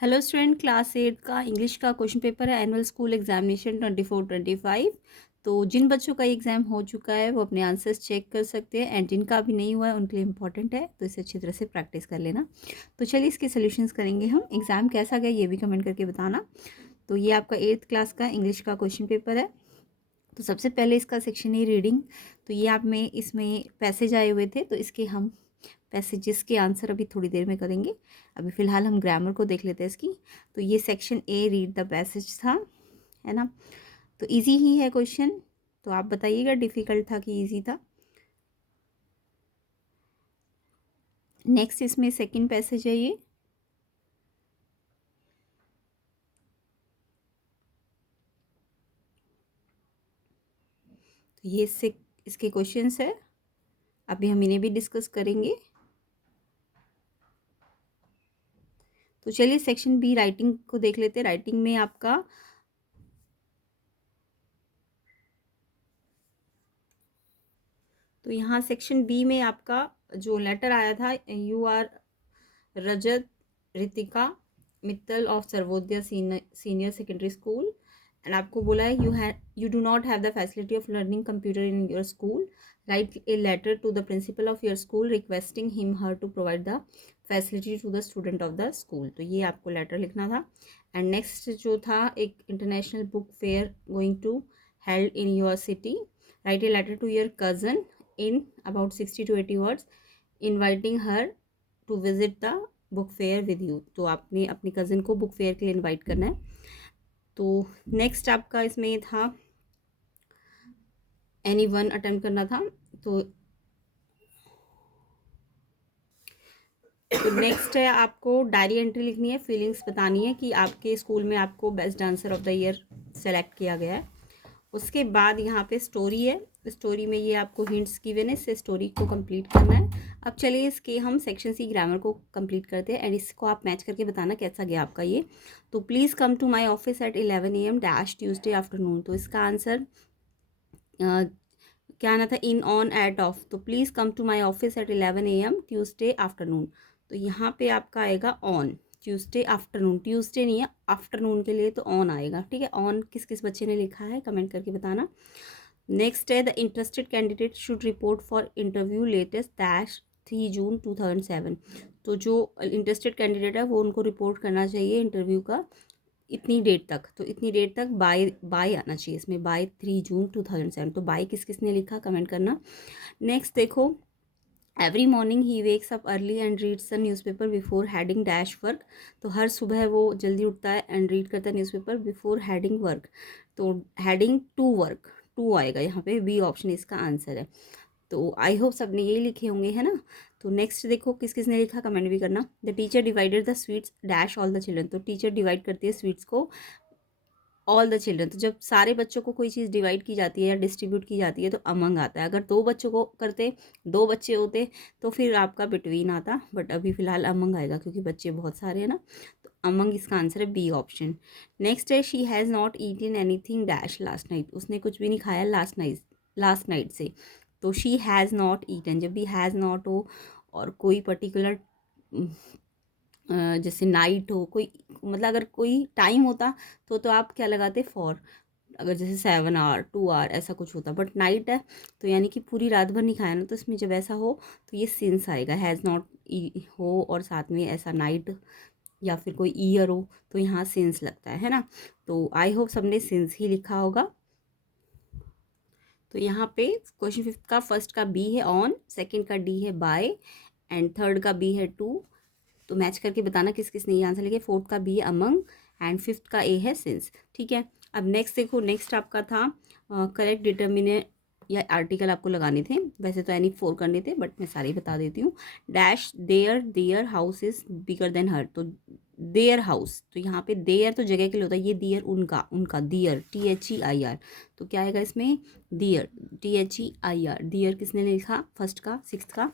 Hello student, class 8 का English का question paper है एनुअल स्कूल एग्जामिनेशन 24-25। तो जिन बच्चों का एग्ज़ाम हो चुका है वो अपने आंसर्स चेक कर सकते हैं, एंड जिनका अभी नहीं हुआ है उनके लिए इम्पॉर्टेंट है, तो इसे अच्छी तरह से प्रैक्टिस कर लेना। तो चलिए इसके सोल्यूशंस करेंगे हम। एग्ज़ाम कैसा गया ये भी कमेंट करके बताना। तो ये आपका 8th क्लास का इंग्लिश का क्वेश्चन पेपर है। तो सबसे पहले इसका सेक्शन है रीडिंग। तो ये आप में इसमें पैसेज आए हुए थे, तो इसके हम पैसेजेस के आंसर अभी थोड़ी देर में करेंगे। अभी फ़िलहाल हम ग्रामर को देख लेते हैं इसकी। तो ये section A read the passage था, है ना। तो इजी ही है क्वेश्चन, तो आप बताइएगा डिफ़िकल्ट था कि इजी था। नेक्स्ट इसमें सेकंड पैसेज है ये। तो ये इसके क्वेश्चंस है, अभी हम इन्हें भी डिस्कस करेंगे। तो चलिए सेक्शन बी राइटिंग को देख लेते हैं। राइटिंग में आपका तो यहाँ सेक्शन बी में आपका जो लेटर आया था, you are Rajat Ritika Mittal of Sarvodaya senior secondary school, and आपको बोला है you do not have the facility of learning computer in your school, right a letter to the principal of your school requesting him her to provide the facility to the student of the school. तो ये आपको letter लिखना था। And next जो था, एक international book fair going to held in your city, write a letter to your cousin in about 60 to 80 words inviting her to visit the book fair with you. तो आपने अपनी cousin को book fair के लिए invite करना है। तो next आपका इसमें ये था एनी वन अटेम्प्ट करना था। तो नेक्स्ट है आपको डायरी एंट्री लिखनी है, फीलिंग्स बतानी है कि आपके स्कूल में आपको best dancer of the year select किया गया है। उसके बाद यहाँ पे स्टोरी है। स्टोरी में ये आपको हिंट्स गिवन है, इससे स्टोरी को कंप्लीट करना है। अब चलिए इसके हम सेक्शन सी ग्रामर को कंप्लीट करते हैं, एंड इसको आप मैच करके बताना कैसा गया आपका ये। तो please come to my office at 11 AM dash Tuesday afternoon. तो इसका आंसर क्या आना था, इन ऑन एट ऑफ। तो please come to my office at 11 AM Tuesday afternoon. तो यहाँ पे आपका आएगा ऑन ट्यूसडे आफ्टरनून, ट्यूसडे नहीं है, आफ्टरनून के लिए तो ऑन आएगा। ठीक है, ऑन किस किस बच्चे ने लिखा है कमेंट करके बताना। नेक्स्ट है the interested candidate should report for interview latest dash 3 जून 2007। तो जो इंटरेस्टेड कैंडिडेट है वो उनको रिपोर्ट करना चाहिए इंटरव्यू का इतनी डेट तक। तो इतनी डेट तक बाय आना चाहिए इसमें, बाय 3 जून 2007। तो बाय किस किसने लिखा कमेंट करना। नेक्स्ट देखो, every morning he wakes up early and reads the newspaper before heading dash work. तो हर सुबह वो जल्दी उठता है एंड रीड करता है न्यूज़पेपर बिफोर हेडिंग वर्क। तो हेडिंग टू वर्क, टू आएगा यहाँ पे, बी ऑप्शन इसका आंसर है। तो आई होप सबने यही लिखे होंगे, है ना। तो नेक्स्ट देखो किस किसने लिखा कमेंट भी करना। The teacher divided the sweets dash all the children. तो टीचर डिवाइड करती है स्वीट्स को ऑल द चिल्ड्रन। तो जब सारे बच्चों को कोई चीज़ डिवाइड की जाती है या डिस्ट्रीब्यूट की जाती है तो अमंग आता है। अगर दो बच्चों को करते, दो बच्चे होते तो फिर आपका बिटवीन आता, बट अभी फ़िलहाल अमंग आएगा क्योंकि बच्चे बहुत सारे हैं ना। तो अमंग इसका आंसर है बी ऑप्शन। नेक्स्ट है she has not eaten anything dash last night. उसने कुछ भी नहीं खाया लास्ट नाइट से। तो शी हैज़ नॉट ईटन, जब भी हैज़ नॉट हो और कोई पर्टिकुलर जैसे नाइट हो, कोई मतलब अगर कोई टाइम होता तो आप क्या लगाते फॉर, अगर जैसे 7 आवर 2 आवर ऐसा कुछ होता, बट नाइट है तो यानी कि पूरी रात भर नहीं खाया ना, तो इसमें जब ऐसा हो तो ये सिंस आएगा, हैज़ नॉट हो और साथ में ऐसा नाइट या फिर कोई ईयर हो तो यहाँ सिंस लगता है ना। तो आई होप सबने सिंस ही लिखा होगा। तो यहाँ पे क्वेश्चन 5 का फर्स्ट का बी है ऑन, सेकंड का डी है बाय, एंड थर्ड का बी है टू। तो मैच करके बताना किस किस ने ये आंसर लिखे। फोर्थ का बी है अमंग, एंड फिफ्थ का ए है सिंस। ठीक है, अब नेक्स्ट देखो, नेक्स्ट आपका था करेक्ट डिटर्मिनेट या आर्टिकल आपको लगाने थे। वैसे तो एनी 4 करने थे बट मैं सारे बता देती हूँ। Dash their house is bigger than hers. तो देयर हाउस, तो यहाँ पे देयर तो जगह के लिए होता है, ये दियर उनका दियर THEIR। तो क्या आएगा इसमें, दियर THEIR। दियर किसने लिखा, फर्स्ट का सिक्स्थ का।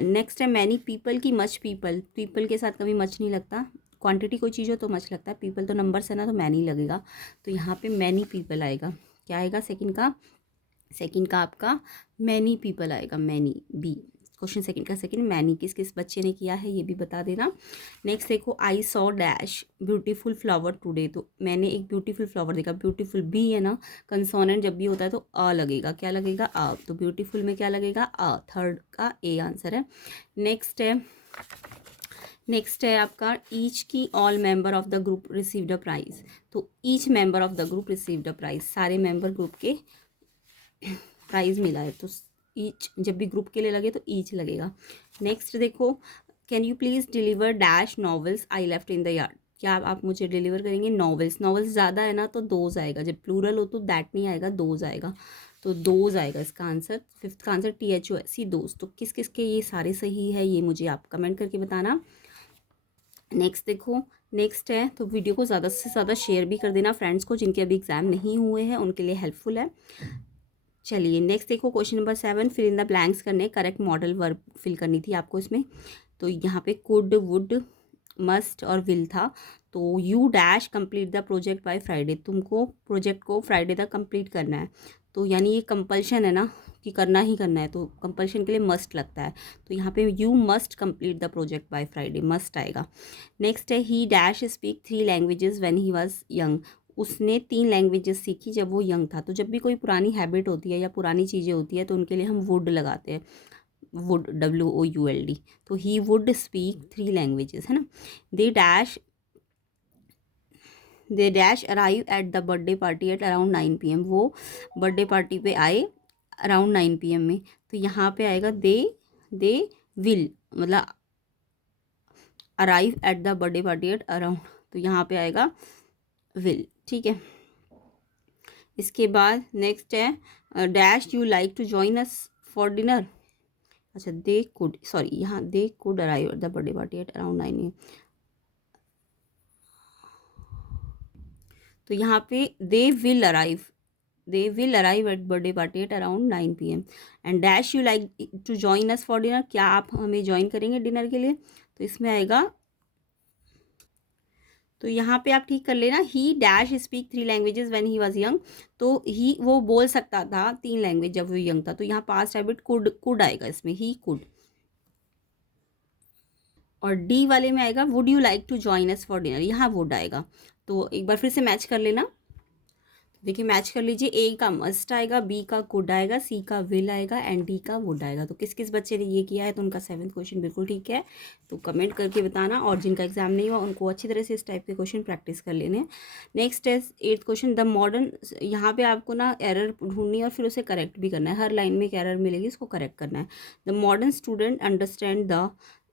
नेक्स्ट है मैनी पीपल की मच पीपल। पीपल के साथ कभी मच नहीं लगता, क्वांटिटी कोई चीज़ हो तो मच लगता है, पीपल तो नंबर्स है ना तो मैनी लगेगा। तो यहाँ पे मैनी पीपल आएगा। क्या आएगा सेकंड का आपका मैनी पीपल आएगा, मैनी बी। क्वेश्चन सेकंड का सेकंड, मैनी किस किस बच्चे ने किया है ये भी बता देना। नेक्स्ट देखो, I saw dash beautiful flower today, तो मैंने एक ब्यूटीफुल फ्लावर देखा। ब्यूटीफुल बी है ना, कंसोनेंट जब भी होता है तो अ लगेगा, क्या लगेगा, अ, तो ब्यूटीफुल में क्या लगेगा, अ, थर्ड का ए आंसर है। नेक्स्ट है आपका ईच की all member of the group received a prize, तो each member of the group received a prize, सारे मेंबर ग्रुप के प्राइज मिला है, तो ईच जब भी ग्रुप के लिए लगे तो ईच लगेगा। नेक्स्ट देखो, can you please deliver dash novels I left in the yard, क्या आप मुझे डिलीवर करेंगे नॉवेल्स, नॉवेल्स ज़्यादा है ना तो दोज आएगा, जब प्लूरल हो तो दैट नहीं आएगा, दोज आएगा, तो दोज आएगा इसका आंसर। फिफ्थ का आंसर THOSE दोज, तो किस किस के ये सारे सही है ये मुझे आप कमेंट करके बताना। नेक्स्ट देखो, नेक्स्ट है तो वीडियो को ज़्यादा से ज़्यादा शेयर भी कर देना फ्रेंड्स को, जिनके अभी एग्ज़ाम नहीं हुए हैं उनके लिए हेल्पफुल है। चलिए नेक्स्ट देखो, question number 7, fill in the blanks करने, करेक्ट मॉडल वर्ब फिल करनी थी आपको इसमें। तो यहाँ पे कुड, वुड, मस्ट और विल था। तो you dash complete the project by Friday, तुमको प्रोजेक्ट को फ्राइडे तक कंप्लीट करना है, तो यानी ये कंपल्शन है ना कि करना ही करना है, तो कंपल्शन के लिए मस्ट लगता है, तो यहाँ पे you must complete the project by Friday, must आएगा। नेक्स्ट है ही dash speak 3 languages when he was young, उसने 3 लैंग्वेजेस सीखी जब वो यंग था। तो जब भी कोई पुरानी हैबिट होती है या पुरानी चीज़ें होती है तो उनके लिए हम वुड लगाते हैं, वुड, WOULD, तो ही वुड स्पीक 3 लैंग्वेजेस, है ना। They dash they dash arrive at the birthday party at around 9 PM, वो बर्थडे पार्टी पे आए अराउंड 9 PM में, तो यहाँ पे आएगा दे विल, मतलब arrive at the birthday party at around, तो यहाँ पे आएगा विल, ठीक है। इसके बाद नेक्स्ट है dash you like to join us for dinner, अच्छा दे कुड, सॉरी यहाँ they could arrive at the birthday party at around 9 AM, तो यहाँ पे they will arrive at birthday party at around 9 PM and dash you like to join us for dinner, क्या आप हमें join करेंगे dinner के लिए, तो इसमें आएगा, तो यहाँ पे आप ठीक कर लेना, ही dash speak 3 languages when he was young, तो ही वो बोल सकता था 3 लैंग्वेज जब वो यंग था, तो यहाँ पास्ट हैबिट कुड आएगा इसमें, ही कुड। और डी वाले में आएगा would you like to join us for dinner, यहाँ वुड आएगा, तो एक बार फिर से मैच कर लेना। देखिए मैच कर लीजिए, ए का मस्ट आएगा, बी का कुड आएगा, सी का विल आएगा एंड डी का वुड आएगा, तो किस किस बच्चे ने ये किया है, तो उनका 7th क्वेश्चन बिल्कुल ठीक है, तो कमेंट करके बताना, और जिनका एग्जाम नहीं हुआ उनको अच्छी तरह से इस टाइप के क्वेश्चन प्रैक्टिस कर लेने हैं। नेक्स्ट है 8th क्वेश्चन, द मॉडर्न, यहाँ पे आपको ना एरर ढूंढनी है और फिर उसे करेक्ट भी करना है, हर लाइन में एक एरर मिलेगी, उसको करेक्ट करना है। The modern student understand the,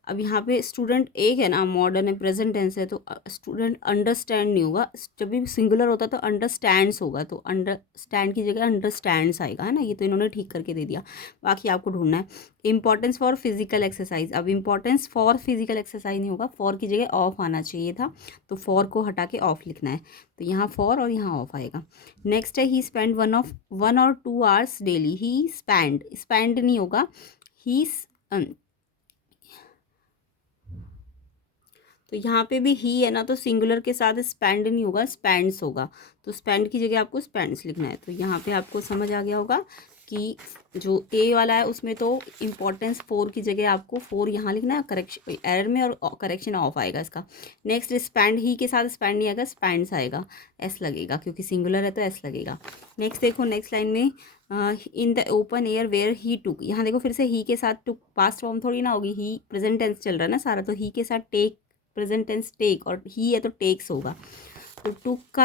अब यहाँ पे स्टूडेंट एक है ना, मॉडर्न है, प्रेजेंट टेंस है, तो स्टूडेंट अंडरस्टैंड नहीं होगा, जब भी सिंगुलर होता तो अंडरस्टैंड्स होगा, तो अंडरस्टैंड की जगह अंडरस्टैंड्स आएगा, है ना, ये तो इन्होंने ठीक करके दे दिया, बाकी आपको ढूंढना है। इंपॉर्टेंस फॉर फिजिकल एक्सरसाइज, अब इंपॉर्टेंस फॉर फिजिकल एक्सरसाइज नहीं होगा, फॉर की जगह ऑफ आना चाहिए था, तो फॉर को हटा के ऑफ लिखना है, तो यहाँ फॉर और यहाँ ऑफ आएगा। नेक्स्ट है ही स्पेंड 1 और 2 आवर्स डेली, ही स्पेंड नहीं होगा, ही, तो यहाँ पे भी ही है ना, तो सिंगुलर के साथ स्पेंड नहीं होगा, स्पेंड्स होगा, तो स्पेंड की जगह आपको स्पेंड्स लिखना है, तो यहाँ पे आपको समझ आ गया होगा कि जो ए वाला है उसमें तो इम्पोर्टेंस 4 की जगह आपको 4 यहाँ लिखना है, करेक्शन एरर में, और करेक्शन ऑफ आएगा इसका। नेक्स्ट स्पेंड, ही के साथ स्पेंड नहीं आएगा, स्पेंड्स आएगा, एस लगेगा, क्योंकि सिंगुलर है तो एस लगेगा। नेक्स्ट देखो, नेक्स्ट लाइन में in the open air where he took, यहाँ देखो फिर से ही के साथ टुक पास्ट फॉर्म थोड़ी ना होगी, ही प्रेजेंट टेंस चल रहा है ना सारा, तो ही के साथ टेक, प्रेजेंट टेंस टेक, और ही है तो टेक्स होगा, तो टुक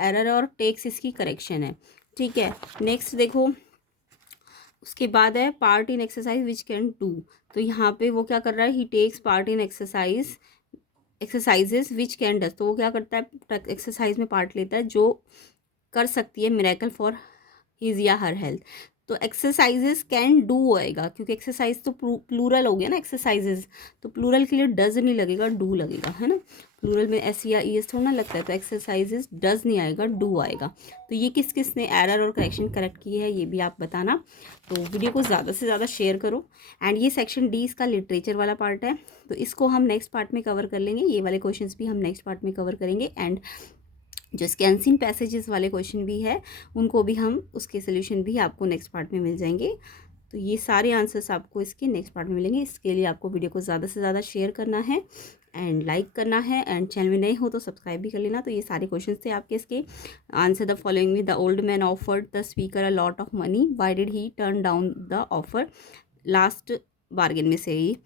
एरर और टेक्स इसकी करेक्शन है, ठीक है। नेक्स्ट देखो, उसके बाद है part in exercise which can do, तो यहाँ पे वो क्या कर रहा है, he takes part in exercises which can does, तो वो क्या करता है, एक्सरसाइज में पार्ट लेता है जो कर सकती है मिरेकल फॉर हिज या हर हेल्थ, तो एक्सरसाइजेज कैन डू आएगा, क्योंकि एक्सरसाइज तो प्लूरल हो गया ना एक्सरसाइजेज, तो प्लूरल के लिए डज नहीं लगेगा, डू लगेगा, है ना, प्लूरल में एस या ई एस थोड़ा ना लगता है, तो एक्सरसाइजेज डज नहीं आएगा, डू आएगा। तो ये किस किस ने एरर और करेक्शन करेक्ट की है ये भी आप बताना, तो वीडियो को ज़्यादा से ज़्यादा शेयर करो। एंड ये सेक्शन डी इसका लिटरेचर वाला पार्ट है, तो इसको हम नेक्स्ट पार्ट में कवर कर लेंगे, ये वाले क्वेश्चंस भी हम नेक्स्ट पार्ट में कवर करेंगे, एंड जो इसके अनसीन पैसेजेस वाले क्वेश्चन भी है उनको भी हम, उसके सोल्यूशन भी आपको नेक्स्ट पार्ट में मिल जाएंगे। तो ये सारे आंसर्स आपको इसके नेक्स्ट पार्ट में मिलेंगे। इसके लिए आपको वीडियो को ज़्यादा से ज़्यादा शेयर करना है एंड लाइक करना है, एंड चैनल में नए हो तो सब्सक्राइब भी कर लेना। तो ये सारे क्वेश्चंस थे आपके इसके। आंसर द फॉलोइंग में, the old man offered the speaker a lot of money, why did he turn down the offer, last bargain में से ही।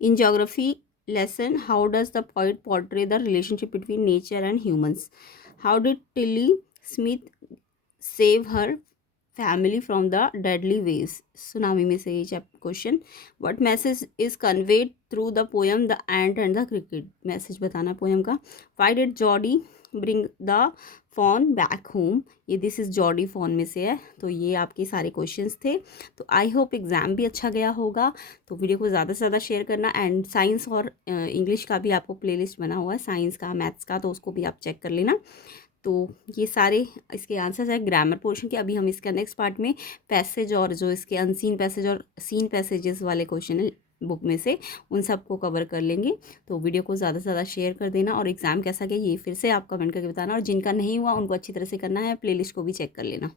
In geography lesson, how does the poet portray the relationship between nature and humans? How did Tilly Smith save her family from the deadly waves, tsunami में से ये question. what message is conveyed through the poem the ant and the cricket? Message बताना poem का। why did Jody bring the fawn back home? ये this is Jordi fawn में से है। तो ये आपके सारे क्वेश्चंस थे। तो आई होप एग्ज़ाम भी अच्छा गया होगा। तो वीडियो को ज़्यादा से ज़्यादा शेयर करना, एंड साइंस और इंग्लिश का भी आपको प्लेलिस्ट बना हुआ है, साइंस का, मैथ्स का, तो उसको भी आप चेक कर लेना। तो ये सारे इसके आंसर्स है ग्रामर पोर्शन के। अभी हम इसका नेक्स्ट पार्ट में पैसेज और जो इसके अनसीन पैसेज और सीन पैसेजेस वाले क्वेश्चन है बुक में से, उन सबको कवर कर लेंगे। तो वीडियो को ज़्यादा से ज़्यादा शेयर कर देना, और एग्ज़ाम कैसा गया ये फिर से आप कमेंट करके बताना, और जिनका नहीं हुआ उनको अच्छी तरह से करना है, प्लेलिस्ट को भी चेक कर लेना।